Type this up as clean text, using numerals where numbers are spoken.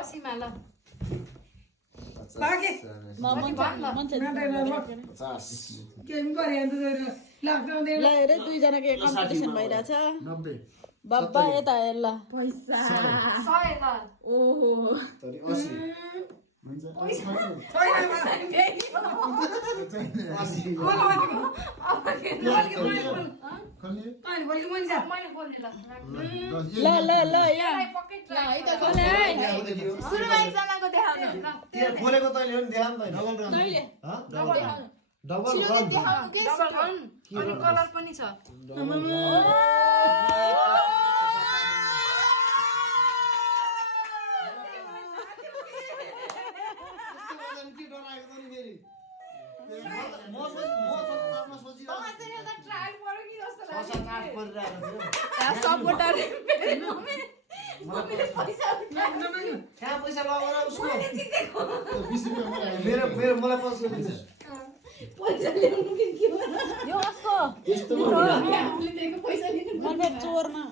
80 मा ल बाके केम गरे अन्त लकडाउन ल हेरे दुईजनाको कम्पिटिसन भइरहेछ बाबा यता हेर ल पैसा 100 ल ओहो ल ल ल यहाँ सुरुमा एकजनाको देखाउनु खोलेको तैँले हो नि देखाउनु तैँले डबल अनि कलर पनि छ सपोर्टर पैसा लगाएर उसको मेरो मलाई पैसा दिन्छ पैसा ल्याउनु के हो यो कसको यस्तो पैसा लिनु चोरमा